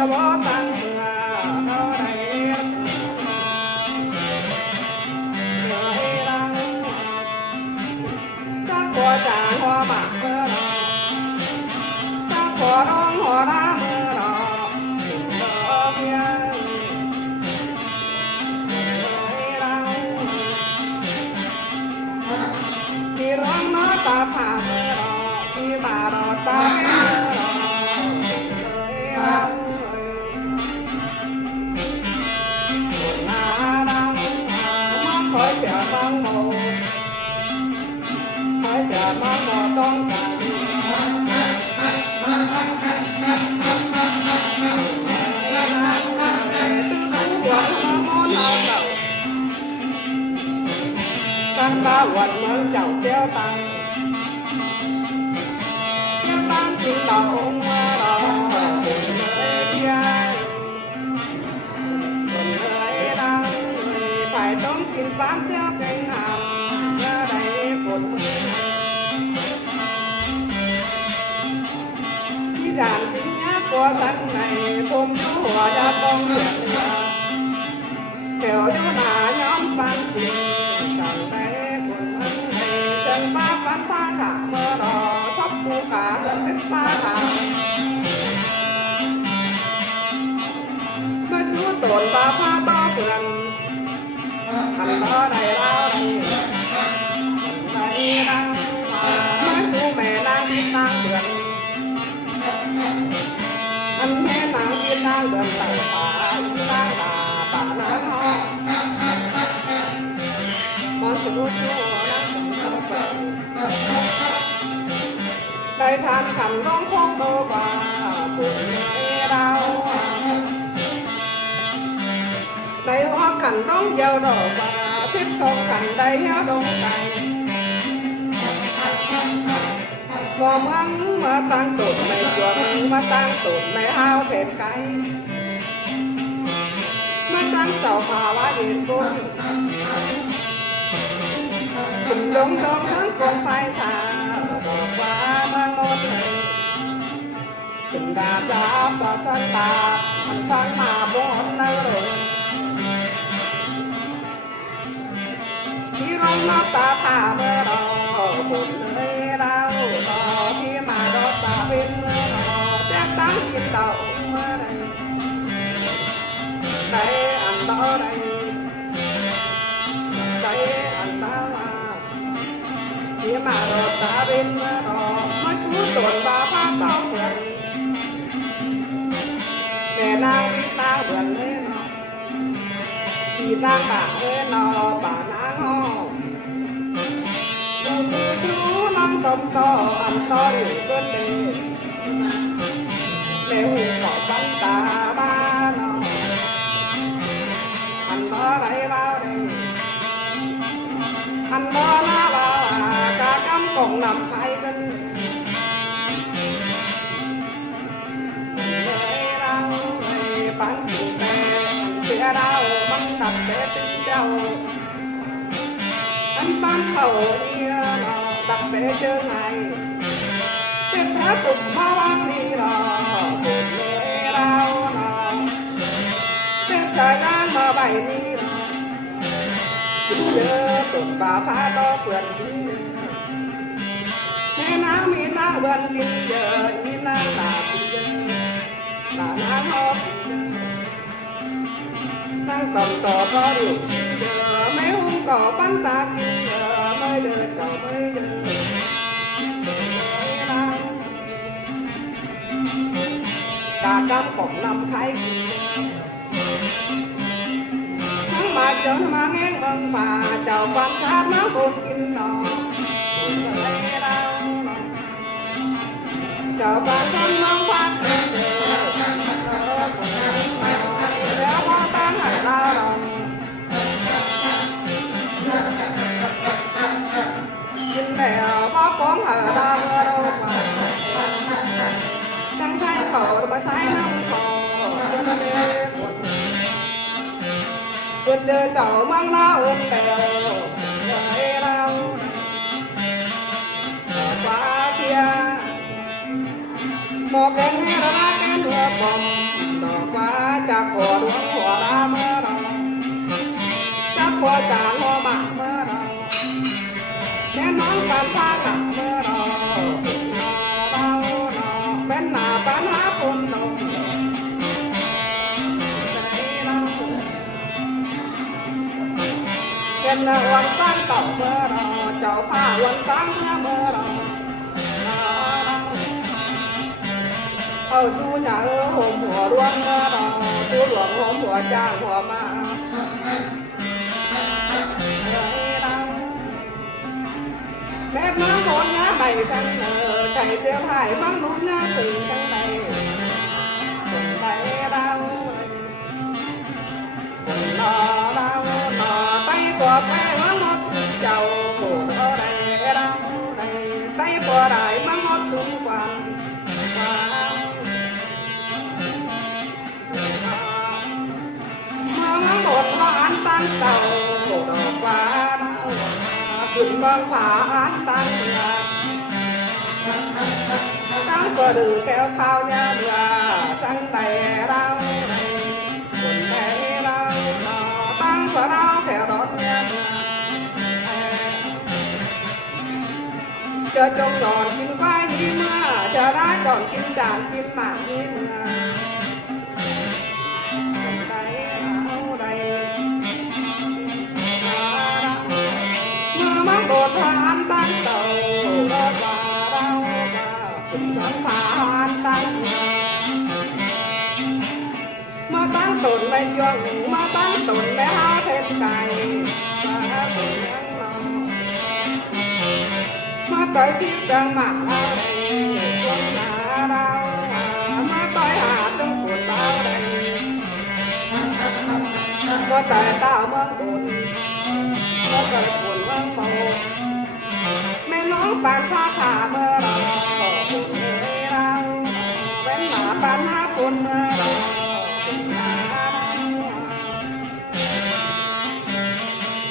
จะบ่ตั้งเมื่อเท่าใดจักบ่จางหัวบากเมื่อจักบ่ร้องหัวหน้าเมื่อเพียงที่ร้องน้อตาผ่าเมื่อที่มารอตามาหมอต้องการตั้งตาวันเมืองเจ้าเจ้าตังเจ้าตังจึงเราองค์ว่าเราเลยยายเลยดังไปต้องกินฟ้าเจ้าแกงหามจะได้ผลจานทิ้งยาตัวทั้งในผมอยู่หัวจะต้องเหยียดเที่ยวอยู่หน้าย้อมฟันจริงจังได้คนนั้นในจังป้าฟันผ้าขาเมื่อรอชอบผู้ขาเงินเป็นผ้าขาเมื่อชูตนป้าผ้าต่อเพื่อนอันต่อได้แล้วได้ดังเมื่อชูแม่นางที่ตั้งเดือนอันแม่นางที่นางเดินไหลป่านางตาตานางหอมองสู่ชั่วนางสมบัติได้ทานขันร้องคงโตกว่าปุ่นเราได้หัวขันต้องเยาวดอกว่าทิพย์ทองขันได้เยาวดงไก่ว่ามึงมาตั้งตุ่มไม่จวมึงมาตั้งตุ่มไม่ห้าวเผ็ดไก่มาตั้งเจ้าภาวะเย็นบุญขุนดงดงทั้งกองไฟทาบอกว่าเมืองโน้นขุนดาบดาบต่อสันตามันฟังมาบนนรกที่ร้องน้ำตาผ่าเมื่อรอบุญเลยเราที่มารอตาเป็นเมื่อรอแจ้งตั้งกินเต่าเมื่อไรได้อันต่อไรได้อันต่อมาที่มารอตาเป็นเมื่อรอมาชูตนบาผ้าเต่าเพื่อนแม่นางวิตาเพื่อนเลยเนาะที่นางต่างเลยเนาะป่านางห้องน้องต้มต่ออันต่ออยู่เกินเลยเลี้ยวก่อปันตาบ้านอันต่อไรบ้าเลยอันต่อหน้าบ้ากะกำกงนำไทยกันเลยเราเลยปันถึงแต่เสียเรามันตัดเสียถึงเจ้าอันปันเขาเนี่ยดับเบิดเจอไงเป็นแท้ตุ่มพวังนี่รอตุ่มเลยเราเป็นสายน้ำมาใบนี้รอเจอตุ่มป่าพาต่อเพื่อนที่แม่น้ำมีน้ำวันกินเยอะมีน้ำตาปีเยอะตาน้ำหอบตั้งต่อต่อพออยู่เยอะไม่หุ้มก่อปั้นตากินเยอะไม่เดินต่อไม่เดินกากำของนำไทยทั้งมา จนมาแง่งเมืองป่าเจ้าความชาติมาบุญกินนอนเจ้าบ้านคนเมืองพักแล้วพอตั้งหันดาวกินแล้วพอป้องหันดาวเราตั้งใจเขามาใช้น้ำคอจนเด็กคนเดินเก่าเมืองลาวเดียวให้เราฟ้าเทียหมอกแกงให้เราแกงหัวบอมดอกฟ้าจากหัวหลวงหัวราเมื่อเราจากหัวจางหัวหมากเมื่อเราแม่น้องการฟ้าหนักเมื่อเราเป็นหน้าบ้านหาคนนมเป็นวันตั้งต่อเมื่อเราเจ้าผ้าวันตั้งเมื่อเราเอาจูหน้าห่มหัวรวงเมื่อเราจูหลวงห่มหัวจ้างหัวมาแม่น้ำคนน้าใหม่ทั้งใจเตี้ยไผ่ฟังลุ้นน้าตื่นทั้งในคนใดเราคนรอเรารอไปกว่าไปว่าหมดเจ้าใดเราใดไปกว่าได้มาหมดทุกวันเมื่อมาหมดร้านตั้งเต่าดอกฟ้าขึ้นบางผาอันตั้งตั้งกระดือแก้วข้าวยาเดือตั้งแต่เราคนไหนเราตั้งกระเราแถวรถยาเดือจะจงนอนกินควายยี่เมื่อจะได้ก่อนกินจานกินหมากยี่เมื่อคนไหนเราใดโดดผ่านตั้งเต่าโดดว่าเราขึ้นทางผ่านตั้งมาตั้งตนไม่ยงมาตั้งตนไม่หาเทศไก่มาตนยังเรามาต่อยทิพย์จังหมักเราคนหนาเรามาต่อยหาจังปวดเต้าเลยมาต่อยเต้าเมืองบุญก็เกิดบุญเมืองโมแม่น้องปานฟ้าขาเมื่อเราบุญเราเป็นหมาปานหาคนเมื่อเรา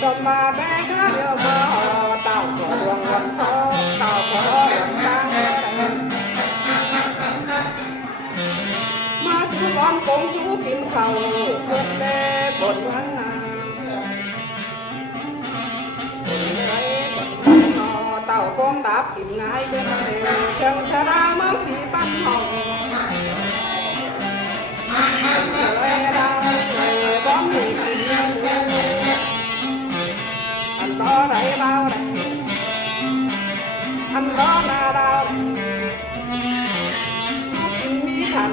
ก็มาแต่ข้าเดียวมาเต่าขอดวงวันโตเต่าขอดวงตามาสู่ร้อนกงสู่กินเขาคนเล่บนวันนาเต่าก้มดับกินง่ายเป็นเร็วเชิงชะดาเมืองผีปั้นห้องเลยเราเลยบ้องมีกินอันรอไรเราไรอันรอนาเรากินมีทัน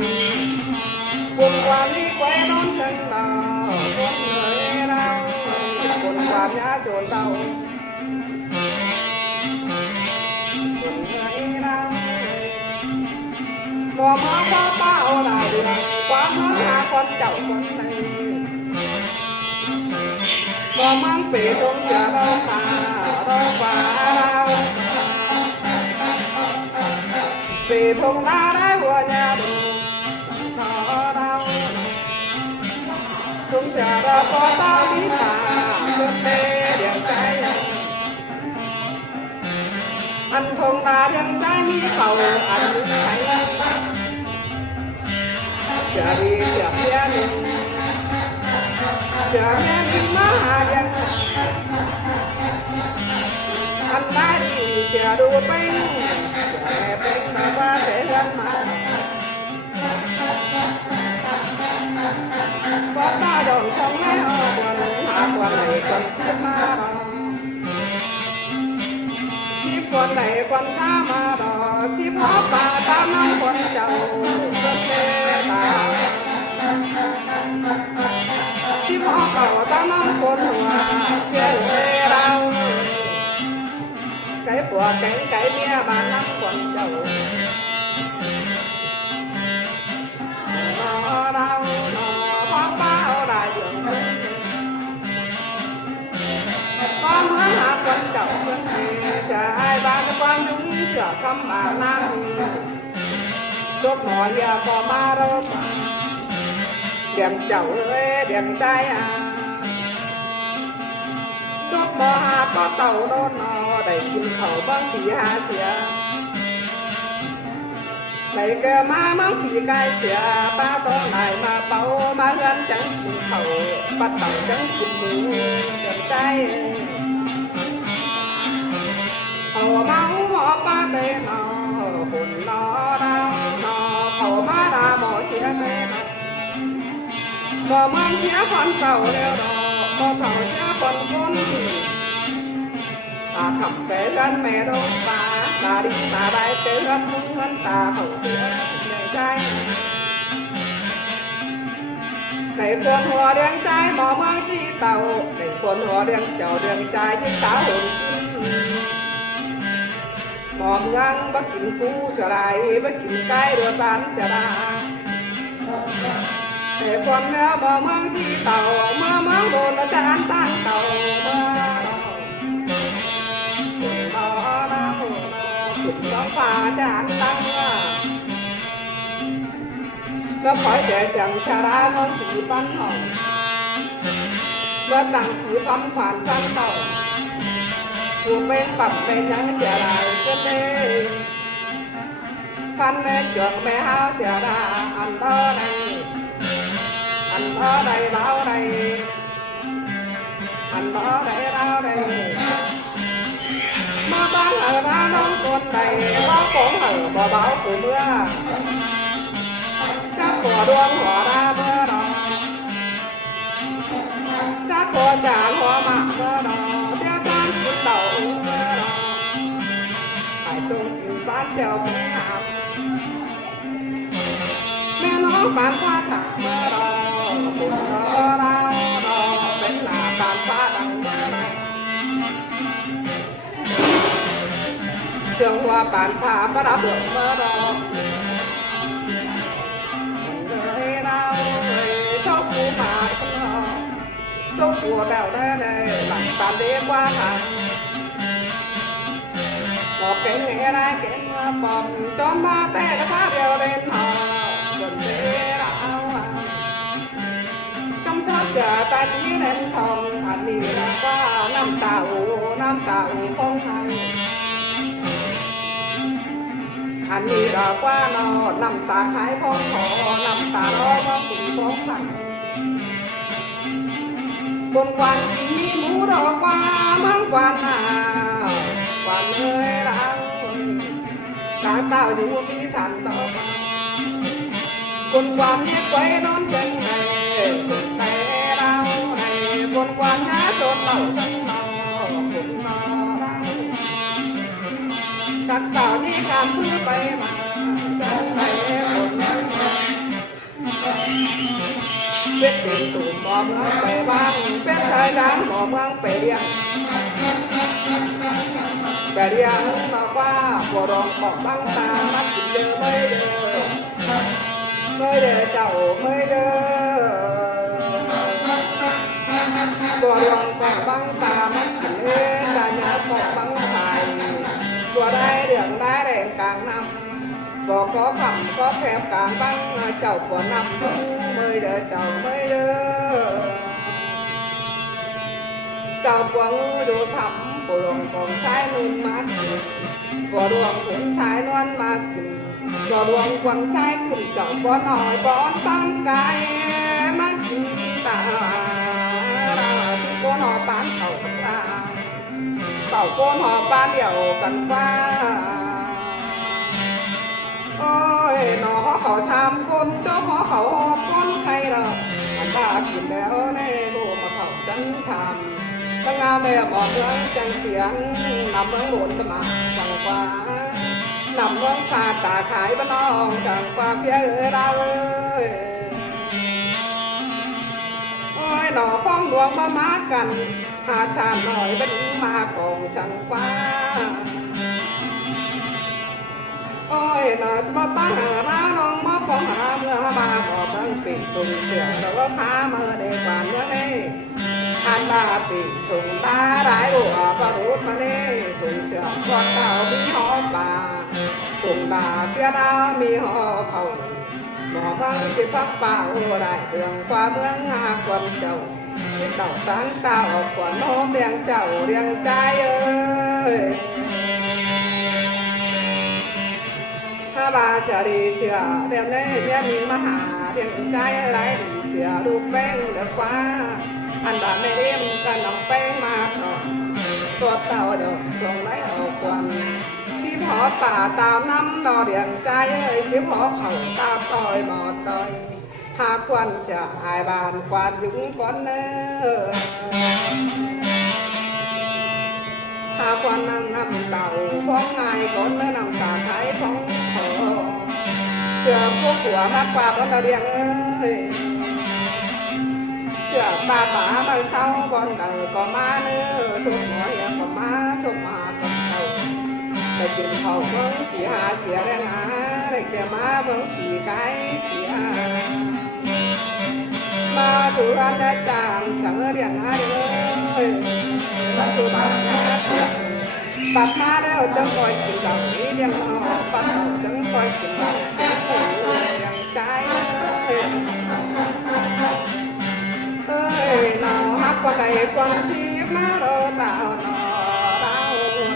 บุญความนี้ไว้น้องเชิงเราคนเลยเราบุญความยาโจรเราบ่มาฟ้าเป้าหลายเดือนความหาคนเจ้าคนใดบ่มั่งเปตรงเสือเราตาเราฟ้าเราเปตรงตาได้หัวยาดูเราตรงเสือเราพอตาวิตาจนเตเดียงใจอันทงตายังใจมีเขาอันใช้จะดีจะเพียนินจะเพียนินมาอย่างอันได้ดีจะดูไปจะเป็นมาว่าเสียนมาเพราะตาดองของแม่ออกวันหาวันไหนคนที่มาคนไหนคนข้ามาดอกที่พ่อป่าตามน้ำคนเจ้าคนเมตตา ที่พ่อเก่าตั้งน้ำคนหัวเพื่อเราไก่ผัวไก่เมียบ้านน้ำคนเจ้าเราพ่อป้าเอาได้อยู่ก็เหมือนหาคนเจ้าคนนี้จะให้บ้านความยุ่งเสือคำบาน้ำทุกหน่อยพอมารบเดียงเจ้าเดียงใจทุกบ่หาก็เต่าโดนได้กินเขาบางทีหาเสียได้เกิดมาบางทีกายเสียป้าต้องไหนมาเป่ามาเฮือนจังกินเขาปัดเต่าจังกินหมูเดียงใจเขาเมาหมอป้าเต้นหุ่นนอเราเขามาดาหมอเสียเต้นบ่มันเสียคนเก่าแล้วบ่เฒ่าเสียคนคนตาขับไปกันแม่ดงฟ้าตาดิตาได้เตือนมุ้งเงินตาเขาเสียเหนื่อยใจในคนหัวเรียงใจหมอเมืองที่เต่าในคนหัวเรียงเจ้าเรียงใจที่ตาหุ่นหมอเมืองบ่กินกูจะไรบ่กินไก่เรือตันจะได้แต่คนเนื้อบ่เมืองที่เต่าเมื่อเมืองโดนอาจารย์ตั้งเต่าเมื่อขุดน้องป่าอาจารย์ตั้งก็คอยแต่จังชาราเมืองผีปั้นห้องเมื่อตั้งผีทำผ่านตั้งเต่าผู้เป็นปรับเป็นยังจะไรก็ได้พันแม่จวงแม่ห้าวเสียดาอันต่อใดอันต่อใดเล่าใดอันต่อใดเล่าใดมาบ้านน้องคนใดว่าของบ่เบาผู้เมื่อจักหัวดวงหัวราเมื่อรอจักหัวจ่าหัวหมาเมื่อรอเดี๋ยวการกินเต่าเมื่อรอไอ้ตรงกินบ้านเจ้าเป็นหามแม่น้องปานฟ้าถักเมื่อรอบุญรอเรารอเป็นหน้าปานฟ้าดังเมื่อไรเชื่องว่าปานฟ้าประดับดวงเมื่อรอเลยเราชอบผู้มาชอบผู้แบวได้เลยหลังปานเรียกว่าทางบอกเก่งไงได้เก่งว่าปอมจอมมาแต่ละพาเดียวเล่นหอจนเสียเราจำชอบจะตาดีเล่นทองอันนี้ละว่าน้ำตาอูของไทยอันนี้ละว่านอน้ำตาขายของขอน้ำตาล้อของสีของขันบนวันที่มีหมูดอกว่ามังกวันหาวันเอ้ยเราตาเต่าอยู่มีสันต่อบนวันนี้ไว้นอนจังไงแต่เราในบนวันนี้โดนเราจังนอคุณนอเราตักเต่านี้กำพื้นไปมาจังไงคนนั้นเป็นเด็กตุ่มหมอเมืองไปบ้างเป็นชายดังหมอเมืองไปเรียนมาว่าบัวรองบอกบางตามัดกินเยอะไม่เด้อเจ้าไม่เด้อบัวรองบอกบางตามัดกินตาหยาบอกบางไทยบัวได้เดืองได้แดงกลางน้ำบอกก็คำก็แคบกลางบางเจ้าบัวนำไม่เด้อเจ้าไม่เด้อเจ้าบัวงูดูทำบัวรองของชายนุ่นมาบัวรองของชายนวลมาบัวรองของชายขึ้นเจ้าบัวหน่อยบัวตั้งกายมากินตาบัวหน่อปานเต่าบัวหน่อปานเดียวกันว่าโอ้ยหน่อเขาชามคนเจ้าหอเขาคนใครเราอันตากินแล้วในโลกมาเขาจังทำตั้งงาแม่บอกเรื่องจังเสียงนำเมืองหลวนมาจังกว่านำเมืองพาตาขายบ้านน้องจังกว่าเพียเราโอ้ย หน่อฟ้องดวงมามากันหาชาติหน่อยเป็นมากองจังฟ้าโอ้ยหน่อยมาตั้งหาน้องมาฟ้องหาเมื่อมาบอกตั้งปิดสุ่มเสียแล้วก็ค้าเมื่อเด็กกว่าเมื่อนี้อันบาปิดสุ่มตาได้หัวประรุษมาเนี่สุ่มเสียก่อนเก่ามีหอป่าสุ่มตาเสียดาวมีหอเขาหมอฟังที่พักป่าโอ้ได้เรื่องความเมืองหาความเจ้าที่เต่าตั้งเต่าออกขวัญโน้มเรียงเจ้าเรียงใจเอ้ยถ้าบาเฉลีเชื่อเรียงได้เรียงมีมหาเรียงใจไหลเสือรูปแป้งเดือดฟ้าอันบาไม่เรียมกันน้องแป้งมาต่อตัวเต่าเดือดตรงไหนเอาควันที่พอป่าตามน้ำนอเรียงใจเอ้ยที่พอเขาตาต่อยหมอต่อยหากวันจะอายบานกวาดยุงก้อนเนื้อหากวันนั่งน้ำเต่าฟ้องไงก้อนเนื้อนำตาไทยฟ้องขอเชื่อพวกหัวมากกว่าบนเรียงเอ้ยเชื่อป่าป่ามันเศร้าบนเต่าก็มาเนื้อทุกหมอเหี้ยก็มาทุกมาก็เต่าได้กินเขาเมืองขี่หาเสียแรงหาได้เกี่ยมาเมืองขี่ไก่เสียมาถูรันอาจารย์ฉันเรียนหาเลยมาถูรันอาจารย์ปัดมาแล้วจังคอยกินเหล้าเรียนหอปัดเอาจังคอยกินเหล้าอย่างใจเอ้ยหนอฮักกว่าใดกว่าที่มาเราเต่าหนอเรา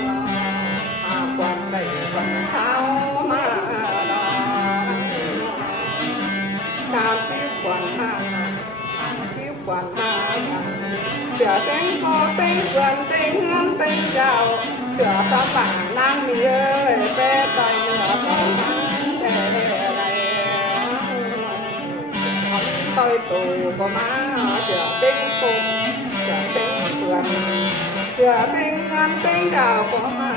หนอฮักกว่าใดกว่าเขามาหนอตามที่กว่าห้าที่กว่าห้าเสือเต็งคอเต็งเกลือนเต็งเงินเต็งเจ้าเสือตาป่านางมีเอ้ยเป้ต่อยเหนือของแต่อะไรต่อยตูก็มาเสือเต็งกลมเสือเต็งเกลือนเสือเต็งเงินเต็งเจ้าก็มา